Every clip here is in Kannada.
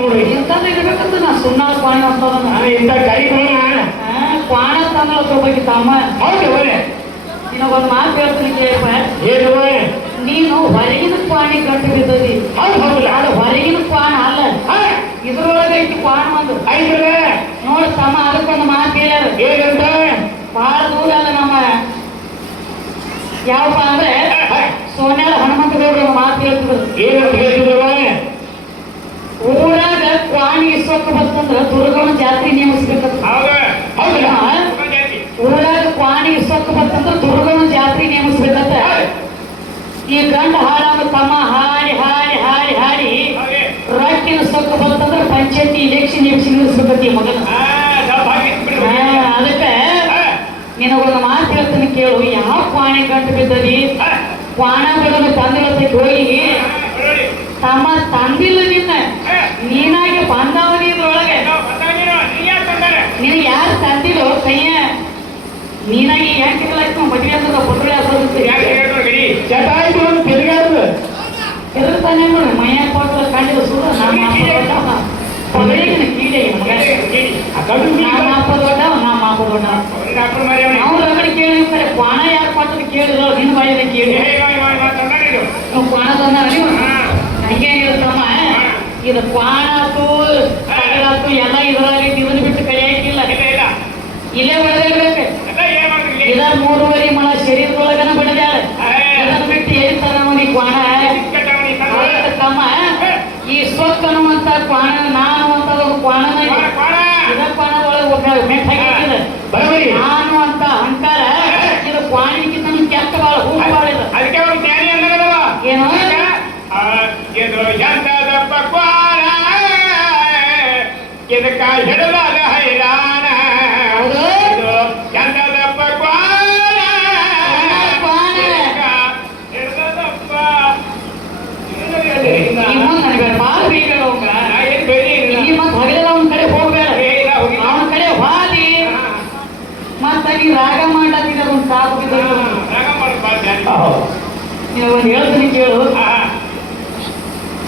ನೋಡಿ ಇಂಥದ್ದು ಇರ್ಬೇಕಂತ ನಾ ಸುಣ್ಣದ ಕ್ವಾಣ ಅಂತ ಇಂಥ ಕೈ ಕ್ವಾಣ ತಂದ್ರೆ ಅದ್ರ ಬಗ್ಗೆ ತಾಮ ಹೌದು ಬರೇ ನಿನಗೊಂದು ಮಾತು ಹೇಳ್ತೀನಿ ಕೇಳಪ್ಪ. ಏನು ನೀನು ಹೊರಗಿನ ಕ್ವಾಣಿ ಗಂಟು ಬಿದ್ದದಿ. ಹೌದು ಹೌದು ಅದು ಹೊರಗಿನ ಕ್ವಾಣ ಅಲ್ಲ, ಇದ್ರೊಳಗೆ ಐತಿ ಕ್ವಾಣ ಒಂದು ಐದ್ರೆ ನೋಡಿ ತಮ್ಮ. ಅದಕ್ಕೊಂದು ಮಾತು ಹೇಳ್ಯಾರ ಏನಂತ ಬಹಳ ದೂರ ಅಲ್ಲ ನಮ್ಮ ಯಾವಪ್ಪ ಅಂದ್ರೆ ಸೋನ್ಯಾಳ ಹನುಮಂತಗೌಡರು ಮಾತು ಹೇಳ್ತಿದ್ರು. ಏನಂತ ಹೇಳ್ತಿದ್ರು ಊರಾಗ ಕ್ವಾಣಿಗೆ ಸೊಕ್ಕು ಬರ್ತಂದ್ರ ದುರ್ಗಮ್ಮನ ಜಾತ್ರೆ ನೇಮಿಸ್ಬೇಕಂತ. ಹೌದಾ ಊರಾಗ ಕ್ವಾಣಿಗೆ ಸೊಕ್ಕು ಬರ್ತಂದ್ರ ದುರ್ಗಮ್ಮನ ಜಾತ್ರೆ ನೇಮಿಸ್ಬೇಕಂತ. ಈ ಗಂಡ ಹಾಡಾಗ ತಮ್ಮ ಹಾಡಿ ಹಾಡಿ ಹಾಡಿ ಹಾಡಿ ರೊಟ್ಟಿನ ಸೊಕ್ಕು ಬರ್ತಂದ್ರ ಪಂಚಾಯತಿ ಇಲೆಕ್ಷನ್ ನಿಲ್ಲಿಸ್ಬೇಕಂತ ಈ ಮಗನ. ಅದಕ್ಕೆ ನಿನಗೊಂದು ಮಾತು ಹೇಳ್ತೀನಿ ಕೇಳು. ಯಾವ ಕ್ವಾಣಿ ಗಂಟು ಬಿದ್ದದಿ ಕ್ವಾಣ ಬಿಡೋದು ತಂದಿರತ್ತೆ ಹೋಗಿ ತಮ್ಮ ತಂದಿಲ್ಲ ನಿನ್ನ ನೀನಾಗಿ ಬಂದವನಿ ಇದ್ರೊಳಗೆ. ನಿನಗೆ ಯಾರು ತಂದಿಲ್ಲೋ ಕೈಯ ನೀನಾಗಿ ಯಾಕೆ ತಿರ್ಲಾಯ್ತು ಮದುವೆ ಅಂತದ ಪುಟ್ರೆ ಚಟಾಯ್ತು ಒಂದು ತಿರುಗಾಡ್ದು ತಿರುಗ್ತಾನೆ ನೋಡಿ ಮೈಯ ಕೊಟ್ಟು ಕಂಡಿದ ಸುಡು ನಮ್ಮ ಅಪ್ಪ ದೊಡ್ಡ ಪೊದರಿಗಿನ ಕೀಡೆ ನಮ್ಮ ಅಪ್ಪ ದೊಡ್ಡ ನಮ್ಮ ಅಪ್ಪ ದೊಡ್ಡ ಅವ್ರ ಅಂಗಡಿ ಕೇಳಿರ್ತಾರೆ ಕ್ವಾಣ ಯಾರು ಕೊಟ್ಟದು ಕೇಳಿದ್ರು ನಿನ್ನ ಬಾಯಿದ ಕೇಳಿ ನೀವು ಕ್ವಾಣ ತಂದ ನೀವು ಹಂಗೇನಿರುತ್ತಮ್ಮ. ಇದು ಕ್ವಾಣ ಆತು ತಗಡಾತು ಎಲ್ಲ ಇದ್ರಾಗ ಇದನ್ನ ಬಿಟ್ಟು ಕಡಿಯಾಕಿಲ್ಲ. ಇಲ್ಲೇ ಬೆಳೆದಿರ್ಬೇಕು. ಇದ 3.5 ಮೊಳ ಶರೀರದೊಳಗನ ಬೆಳೆದಾಳೆ. ಇದನ್ನ ಬಿಟ್ಟು ಏರಿತಾರ ನೋಡಿ ಕ್ವಾಣ. ತಮ್ಮ ಈ ಸೊಕ್ಕ ಅನ್ನುವಂತ ಕ್ವಾಣ ನಾನು ಅಂತ ಕ್ವಾಣನ ಇದ ಕ್ವಾಣದೊಳಗೆ ಮೆಟ್ಟಾಗಿದೆ ನಾನು ಅಂತ ಅಹಂಕಾರ. ಇದು ಕ್ವಾಣಿಗಿಂತ ಕೆಟ್ಟ ಬಾಳ ಹೂ ಬಾಳಿದ ಏನೋ ಎಂತದಪ್ಪ ಕ್ವಾಣ ಇದಕ್ಕ ಹಿಡಲಾದ ಹೈರಾಣ. ಎಂತದಪ್ಪ ಕ್ವಾಣ ಹಿಡದಪ್ಪ ನನಗೆ ಬಾಳ ಬೇಡ ಈ ಮತ್ ಹೊಗೆಲ್ಲ ಅವನ ಕಡೆ ಹೋಗ್ಬೇಡ. ಅವನ ಕಡೆ ಹಾದಿ ಮತ್ತ ನೀ ರಾಗ ಮಾಡತ್ತಿದ ಒಂದು ಸಾಕು ನೀವು ಒಂದು ಹೇಳ್ತೀನಿ ಕೇಳು.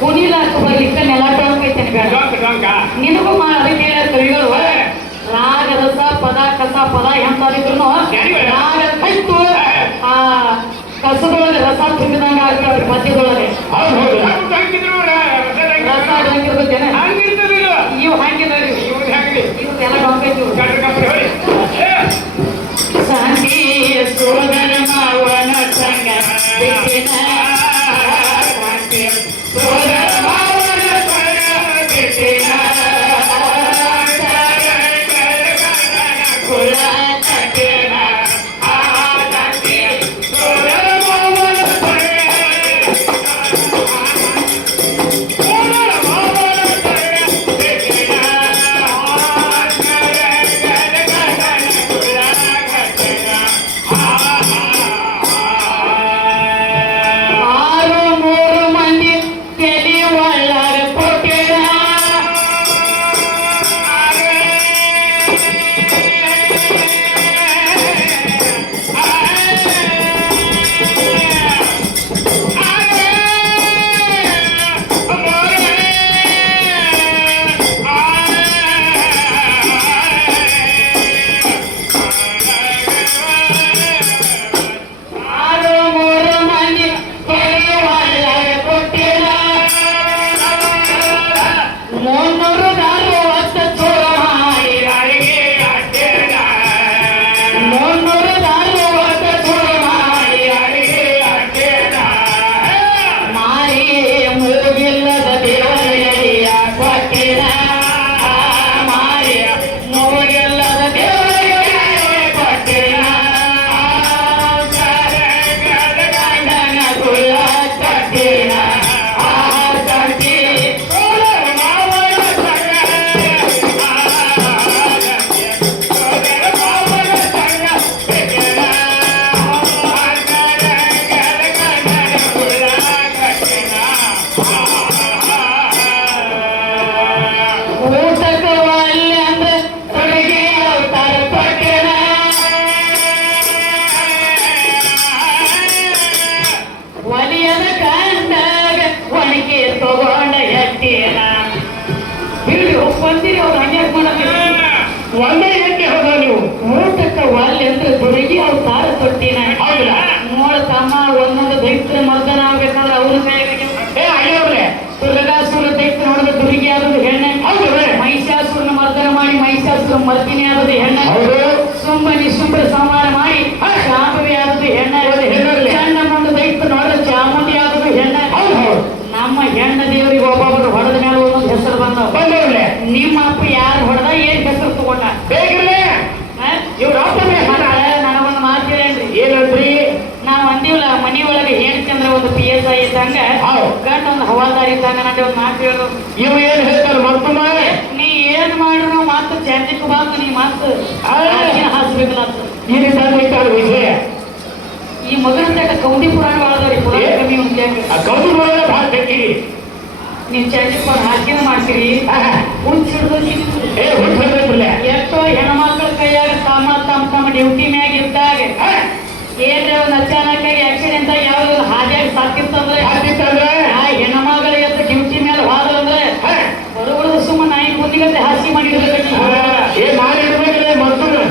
ಕುಣಿಲಾಕ ಬರ್ಲಿಕ್ಕ ನೆಲ ಟೊಂಕೈತೇನೆ ಬೇಡ ನಿನಗೂ ಅದಕ್ಕೆ ಹೇಳ ಕವಿಗಳು ರಾಗ ರಸ ಪದ ಕಸ ಪದ ಎಂತಾದಿದ್ರು ರಾಗ ಕಟ್ಟು ಆ ಕಸದೊಳಗೆ ರಸ ತುಂಬಿದಂಗ ಆಗ್ತದೆ ಮಧ್ಯದೊಳಗೆ ರಸ ಹಂಗಿರ್ತೇನೆ ಇವು ಹಂಗಿದ್ರಿ ಇವ್ರೆಲ್ಲ ಟೊಂಕೈತಿ ಸಂಗೀ ಸೋದರ ಮಾವನ ಸಂಗ ಬಂದಿರಿ ಅವ್ರು ಹಂಗ್ಯಾಕ್ ಮಾಡಬೇಕು ಒಂದೇ ಎಣ್ಣೆ ಹೋದ ನೀವು ಊಟಕ್ಕೆ ಒಲ್ಲೆ ಅಂದ್ರೆ ದುರ್ಗಿ ಅವ್ರು ತಾರ ತೊಟ್ಟಿನ ಹೌದಿಲ್ಲ ನೋಡ ತಮ್ಮ ಒಂದೊಂದು ದೈತ್ಯ ಮರ್ದನ ಆಗ್ಬೇಕಾದ್ರೆ ಅವ್ರ ಕೈಯಾಗ ಏ ಅಯ್ಯವ್ರೆ ದುರ್ಗಾಸುರ ದೈತ್ಯ ನೋಡಿದ್ರೆ ದುರ್ಗಿ ಆದದ್ದು ಹೆಣ್ಣೆ ಹೌದು ಮಹಿಷಾಸುರನ ಮರ್ದನ ಮಾಡಿ ಮಹಿಷಾಸುರ ಮರ್ದಿನಿ ಆದದ್ದು ಹೆಣ್ಣ ಹೌದು ಸುಂಬನಿ ಸುಂಬರ ಸಂಹಾರ ಮಾಡಿ ಶಾಂಭವಿ ಆದದ್ದು ಹೆಣ್ಣ ಹೆಣ್ಣಲ್ಲಿ. ಚಂಡ ಮುಂದೆ ದೈತ್ಯ ನೋಡಿದ್ರೆ ಚಾಮುಂಡಿ ಆದದ್ದು ಹೆಣ್ಣ ಹೌದು ಹೌದು ನಮ್ಮ ಹೆಣ್ಣ ದೇವರಿಗೆ ಒಬ್ಬೊಬ್ಬರು ಹೊಡೆದ ಮೇಲೆ ಒಂದೊಂದು ಹೆಸರು ಬಂದವು ಬಂದವ್ರೆ ನಿಮ್ಮ ಅಪ್ಪ ಯಾರು ಹೊಡೆದ ಏನ್ ಹೆಸರು ತಗೊಂಡ ಬೇಕಿರ್ಲೆ ಇವ್ರ ಅಪ್ಪನೇ ನನಗೊಂದು ಮಾತು ಹೇಳೇನ್ರಿ ಏನಂದ್ರಿ ನಾವು ಅಂದಿವಲ್ಲ ಮನಿ ಒಳಗೆ ಹೇಳ್ತಂದ್ರ ಒಂದು PSI ಇದ್ದಂಗ ಹೌದು. ಗಂಡ ಒಂದು ಹವಾದಾರಿ ಇದ್ದಂಗ ನಂಗೆ ಒಂದು ಮಾತು ಹೇಳೋದು ಇವ್ ಏನ್ ಹೇಳ್ತಾರೆ ಮತ್ತೊಮ್ಮ ನೀ ಏನ್ ಮಾಡ್ರು ಮಾತು ಚಂದಿಕ್ ಬಂದು ನೀ ಮಾತು ಹಾಸ್ಬೇಕಲ್ಲ ಅಂತ. ಇಲ್ಲಿ ತಂದಿಟ್ಟಾರ ವಿಷಯ ಈ ಮಗನ ತಕ್ಕ ಕೌಂದಿ ಪುರಾಣ ಬಾಳದವ್ರಿ ಪುರಾಣ ಕಮ್ಮಿ ಒಂದು ಆ ಕೌದು ಬರೋದ ಭಾಳ ತೆಗ್ಗಿರಿ ನೀವು ಚಂದಿಕ್ ಬಂದು ಹಾಕಿನ ಮಾಡ್ತೀರಿ ಹುಚ್ಚಿಡ್ದು ಏ ಹುಟ್ಟಿರ್ಬೇಕಿಲ್ಲ ಎಷ್ಟೋ ಹೆಣ್ಮಕ್ಳ ಕೈಯಾಗ ತಮ್ಮ ಡ್ಯೂಟಿ ಮ್ಯಾಗ ಇದ್ದಾಗ ಏನ್ರಿ ಒಂದು ಅಚಾನಕ್ಕಾಗಿ ಆಕ್ಸಿಡೆಂಟ್ ಆಗಿ ಯಾವ್ದು ಹಾದಿಯಾಗ ಸಾಕಿರ್ತಂದ್ರೆ ಹಾಕಿತ್ತಂದ್ರೆ ಆ ಹೆಣ್ಮಗಳಿಗೆ ಡ್ಯೂಟಿ ಮೇಲೆ ಹೋದ್ರಂದ್ರೆ ಹೊರಗಡೆ ಸುಮ್ಮನೆ ನಾಯಿ ಕುಂದಿಗತ್ತೆ ಹಾಸಿ ಮಾಡಿರ್ಬೇಕು ಏನ್ ಮಾಡಿ ಇಡ್ಬೇಕಿಲ್ಲ ಮತ್ತೊಮ್ಮೆ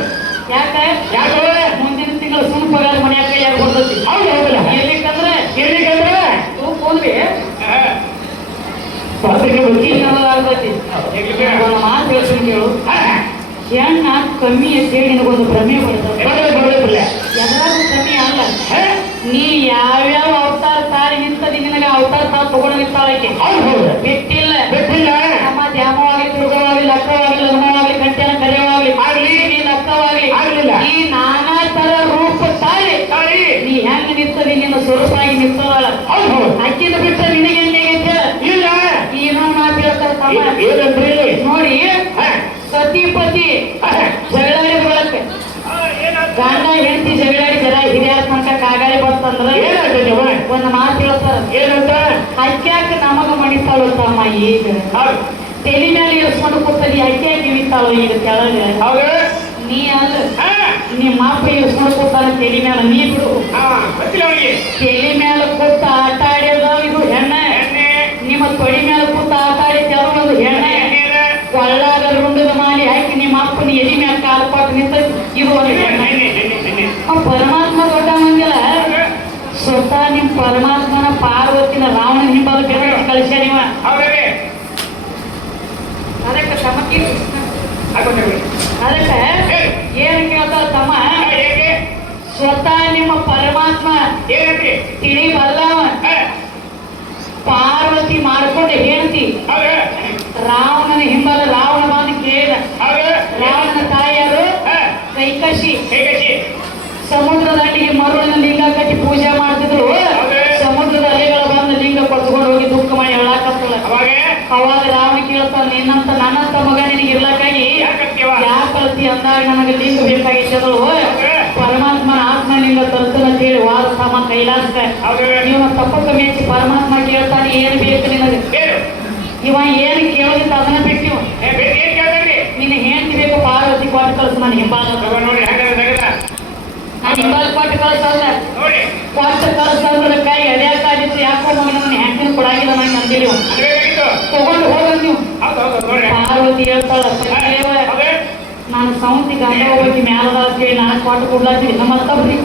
ಯಾಕೆ ಯಾಕಂದ್ರೆ ಮುಂದಿನ ತಿಂಗಳು ಸುಮ್ಮನೆ ಪಗಾರ ಮನ್ಯಾಗ ಕೈಯಾಗ ಬರ್ತೈತಿ ಹೌದು ಹೌದಿಲ್ಲ ಎಲ್ಲಿಕಂದ್ರೆ ಎಲ್ಲಿಗಂದ್ರೆ ಹೋದ್ವಿ ಪತ್ರಿಕೆ ಬರ್ತಿ ಆಗ್ತೈತಿ ಒಂದು ಮಾತು ಹೇಳ್ತೀನಿ ಕೇಳು ಹೆಣ್ಣ ಕಮ್ಮಿ ಅಂತೇಳಿ ನಿನಗೊಂದು ಭ್ರಮೆ ಬರ್ತದೆ ಬರಬೇಕಿಲ್ಲ ಎದ್ರಾಗೂ ಕಮ್ಮಿ ಅಲ್ಲ ನೀ ಯಾವ್ಯಾವ ಅವತಾರ ತಾಳಿ ನಿಂತದಿ ನಿನಗೆ ಅವತಾರ ತಾವು ತಗೊಂಡಿರ್ತಾಳಕ್ಕೆ ಹೌದು ಹೌದು ಬಿಟ್ಟಿಲ್ಲ ಬಿಟ್ಟಿಲ್ಲ ನಮ್ಮ ದ್ಯಾಮವಾಗಿ ತುರ್ಗವಾಗಲಿ ಲಕ್ಕವಾಗಲಿ ಲಗ್ನವಾಗಲಿ ಕಂಟೆನ ಕರೆಯವಾಗಲಿ ಆಗ್ಲಿ ನೀ ಲಕ್ಕವಾಗಲಿ ಆಗ್ಲಿಲ್ಲ ಈ ನಾನಾ ತರ ರೂಪ ತಾಳಿ ತಾಳಿ ನೀ ಹೆಂಗ್ ನಿಂತದಿ ನಿನ್ನ ಸ್ವರೂಪಾಗಿ ನಿಂತದಾಳ ಹೌದು ಹೌದು ಅಕ್ಕಿನ ಬಿಟ್ಟ ನಿನಗೆ ಎಣ್ಣೆಗೆ ಇಲ್ಲ ಏನೋ ಮಾತು ಹೇಳ್ತಾರ ತಮ್ಮ ಏನಂದ್ರಿ ನೋಡಿ ಸತಿಪತಿ ಜಗಳಾಡಿ ಬರತ್ತೆ ಗಂಡ ಹೆಂಡತಿ ಜಗಳಾಡಿ ಜರ ಹಿರಿಯರ ತನಕ ಕಾಗಾಡಿ ಬರ್ತಂದ್ರ ಏನಾಗ್ತದೆ ಒಂದು ಮಾತು ಹೇಳ್ತಾರ ಏನಂತ ಅಕ್ಕ್ಯಾಕ ನಮಗ ಮಣಿತಾಳು ತಮ್ಮ ಈಗ ಹೌದು ತಲೆ ಮೇಲೆ ಇರಿಸ್ಕೊಂಡು ಕೂತದಿ ಅಕ್ಕ್ಯಾಕ ಇಳಿತಾಳು ಈಗ ಕೆಳಗೆ ಹೌದು ನೀ ಅಲ್ಲ ನಿಮ್ಮ ಅಪ್ಪ ಇರಿಸ್ಕೊಂಡು ಕೂತಾನ ತಲೆ ಮೇಲೆ ನೀ ಬಿಡು ಗೊತ್ತಿಲ್ಲ ಅವನಿಗೆ ತಲೆ ಮೇಲೆ ಕೂತ ಆಟ ಆಡ್ಯದ ಇದು ಹೆಣ್ಣ ನಿಮ್ಮ ತೊಡಿ ಮೇಲೆ ಕೂತ ಆಟ ಆಡಿದ್ದ ಒಂದು ಹೆಣ್ಣೆ ಕೊಳ್ಳಾಗ ರುಂಡದ ಮಾಲಿ ಹಾಕಿ ನಿಮ್ಮ ಅಪ್ಪನ ಎದಿ ಮ್ಯಾಗ ಕಾಲು ಕೊಟ್ಟು ನಿಂತ ಇದು ಒಂದು ಪರಮಾತ್ಮ ದೊಡ್ಡ ಮಂದಿಲ್ಲ ಸ್ವತಃ ನಿಮ್ ಪರಮಾತ್ಮನ ಪಾರ್ವತಿನ ರಾವಣನ ಹಿಂಬಾಲ ಬೆರಗಿ ಕಳಿಸ್ಯ ನೀವ ಅದಕ್ಕೆ ತಮಕಿ ಅದಕ್ಕೆ ಏನ್ ಕೇಳ್ತಾರ ತಮ್ಮ ಸ್ವತಃ ನಿಮ್ಮ ಪರಮಾತ್ಮ ತಿಳಿ ಬಲ್ಲವ ಪಾರ್ವತಿ ಮಾಡ್ಕೊಂಡು ಹೇಳ್ತಿ ರಾವಣನ ಹಿಂಬಾಲ ರಾವಣ ಬಂದು ಕೇಳಿದ ರಾವಣನ ತಾಯಿಯರು ಕೈಕಶಿ ಸಮುದ್ರ ದಂಡಿಗೆ ಮರುಳಿನ ಲಿಂಗ ಕಟ್ಟಿ ಪೂಜೆ ಮಾಡ್ತಿದ್ರು ಸಮುದ್ರದ ಅಲೆಗಳ ಬಂದು ಲಿಂಗ ಕೊಚ್ಕೊಂಡು ಹೋಗಿ ದುಃಖ ಮಾಡಿ ಹೇಳಾಕತ್ತಲ್ಲ ಅವಾಗ ರಾವಣ ಕೇಳ್ತಾನ ನಿನ್ನಂತ ನನ್ನಂತ ಮಗ ನಿನಗೆ ಇರ್ಲಕ್ಕಾಗಿ ಯಾಕಲ್ತಿ ಅಂದಾಗ ನನಗೆ ಲಿಂಗ ಬೇಕಾಗಿತ್ತದಳು ಪರಮಾತ್ಮನ ಆತ್ಮಲಿಂಗ ತರ್ತನ ಅಂತ ಹೇಳಿ ವಾದ ತಮ್ಮ ಕೈಲಾಸಕ್ಕೆ ನೀವು ತಪ್ಪಕ್ಕೆ ಮೆಚ್ಚಿ ಪರಮಾತ್ಮ ಕೇಳ್ತಾನೆ ಏನ್ ಬೇಕು ನಿನಗೆ ಇವ ಏನ್ ಕೇಳೋದಿತ್ತ ಅದನ್ನ ಬಿಟ್ಟಿವ ನಿನ್ನ ಹೆಂಡತಿ ಬೇಕು ಪಾರ್ವತಿ ಕೊಟ್ಟು ಕಳ್ಸ ನಾನು ಹಿಂಬಾಲ ನಾನು ಹಿಂಬಾಲ ಕೊಟ್ಟು ಕಳ್ಸಲ್ಲ ಕೊಟ್ಟು ಕಳ್ಸಂದ್ರ ಕೈ ಎದ್ಯಾಕಾದಿತ್ತು ಯಾಕೋ ಮಗ ನನ್ನ ಹೆಂಡತಿನ ಕೊಡಾಗಿಲ್ಲ ನಂಗೆ ಅಂದಿಲ್ಲ ತಗೊಂಡು ಹೋಗಲ್ ನೀವು ಪಾರ್ವತಿ ಹೇಳ್ತಾಳ ನಾನು ಸೌಂತಿ ಗಂಡ ಹೋಗಿ ಮ್ಯಾಲದ ಅಂತೇಳಿ ನಾನು ಕೊಟ್ಟು ಕೊಡ್ಲಾತೀನಿ ನಮ್ಮತ್ತಬ್ರಿ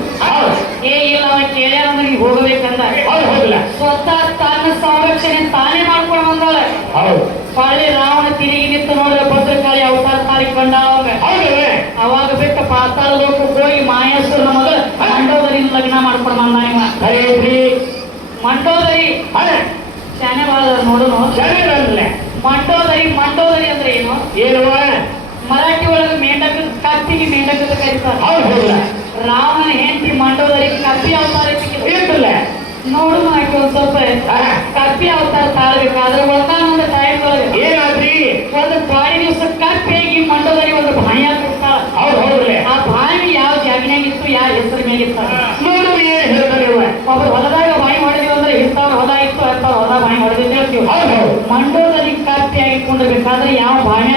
ಏ ಇಲ್ಲ ಅವ ಕೇಳ್ಯಾರ ನನಗೆ ಹೋಗಬೇಕಂದ ಸ್ವತಃ ತನ್ನ ಸಂರಕ್ಷಣೆ ತಾನೇ ಮಾಡ್ಕೊಂಡು ಬಂದಾಳ ಹೊಳ್ಳಿ ರಾವಣ ತಿರುಗಿ ನಿಂತು ನೋಡಿದ್ರೆ ಭದ್ರಕಾಳಿ ಅವತಾರ ತಾಳಿ ಕಂಡಾವಾಗ ಅವಾಗ ಬಿಟ್ಟ ಪಾತಾಳ ಲೋಕಕ್ಕೆ ಹೋಗಿ ಮಾಯಾಸುರನ ಮಗ ಮಂಡೋದರಿ ಲಗ್ನ ಮಾಡ್ಕೊಂಡು ಬಂದ ಇವ ಮಂಡೋದರಿ ಶಾನೆ ಬಾಳ ನೋಡೋನು ಮಂಡೋದರಿ ಅಂದ್ರೆ ಏನು ಮರಾಠಿ ಒಳಗೆ ಮೇಂಡಕ ಕತ್ತಿಗೆ ಮೇಂಡಕದ ಕರೀತಾರೆ ರಾವಣನ ಹೆಂಡತಿ ಮಂಡೋದರಿ ಕಪ್ಪಿ ಅವತಾರ ಇರ್ತಿಲ್ಲ ನೋಡು ಆಕೆ ಒಂದ್ ಸ್ವಲ್ಪ ಕಪ್ಪಿ ಅವತಾರ ತಾಳ್ಬೇಕಾದ್ರೆ ಒಂದಾನೊಂದು ಟೈಮ್ ಒಳಗೆ ಏನಾದ್ರಿ ಒಂದು ಬಾಡಿ ದಿವಸ ಕಪ್ಪಿಯಾಗಿ ಮಂಡೋದರಿ ಒಂದು ಬಾಯಿ ಹಾಕಿರ್ತಾಳ ಆ ಬಾಯಿ ಯಾವ ಜಾಗಿನಾಗ ಇತ್ತು ಯಾವ ಹೆಸರು ಮೇಲಿರ್ತಾರ ಒಬ್ಬರು ಹೊಲದಾಗ ಬಾಯಿ ಹೊಡೆದಿವಿ ಅಂದ್ರೆ ಇಂಥವ್ರ ಹೊಲ ಇತ್ತು ಅಂಥವ್ರ ಹೊಲ ಬಾಯಿ ಹೊಡೆದಿದ್ದೆ ಹೇಳ್ತೀವಿ ಮಂಡೋದರಿ ಕಪ್ಪಿ ಆಗಿಕೊಂಡಿರ್ಬೇಕಾದ್ರೆ ಯಾವ ಬಾಯಿ